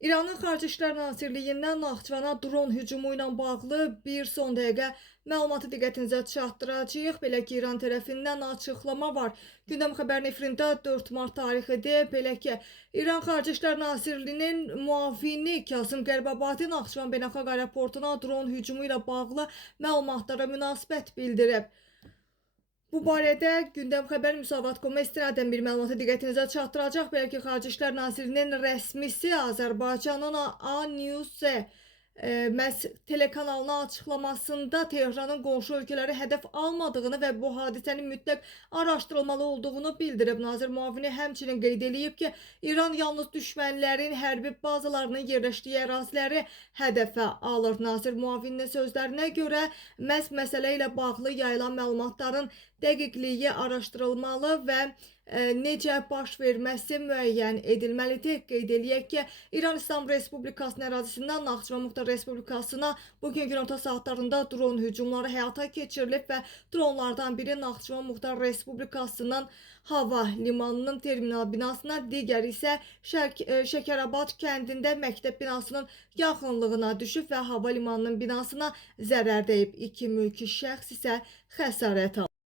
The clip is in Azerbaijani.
İranın Xarici İşlər Nazirliyindən Naxçıvana dron hücumu ilə bağlı bir son dəqiqə məlumatı diqqətinizə çatdıracağıq. Belə ki, İran tərəfindən açıqlama var. Gündəm xəbərin efirində 4 mart tarixidir. Belə ki, İran Xarici İşlər Nazirliyinin müavini Kazım Qərbabadi Naxçıvan Beynəlxalq Aeroportuna dron hücumu ilə bağlı məlumatlara münasibət bildirib. Bu barədə Gündəm Xəbər Müsavat.com-a istinadən bir məlumatı diqqətinizə çatdıracaq. Belə ki, Xarici İşlər Nazirliyinin rəsmisi Azərbaycanın A-News məhz telekanalına açıqlamasında Tehranın qonşu ölkələri hədəf almadığını və bu hadisənin mütləq araşdırılmalı olduğunu bildirib. Nazir müavini həmçinin qeyd edib ki, İran yalnız düşmənlərin hərbi bazalarının yerləşdiyi əraziləri hədəfə alır. Nazir müavinin sözlərinə görə məhz məsələ ilə bağlı yayılan məlumatların dəqiqliyi araşdırılmalı və necə baş verməsi müəyyən edilməlidir. Qeyd eləyək ki, İran İslam Respublikasının ərazisindən Naxçıvan Muxtar Respublikasına bugün günorta saatlarında dron hücumları həyata keçirilib və dronlardan biri Naxçıvan Muxtar Respublikasının hava limanının terminal binasına, digəri isə Şəkərabad kəndində məktəb binasının yaxınlığına düşüb və hava limanının binasına zərər dəyib. İki mülki şəxs isə xəsarət alıb.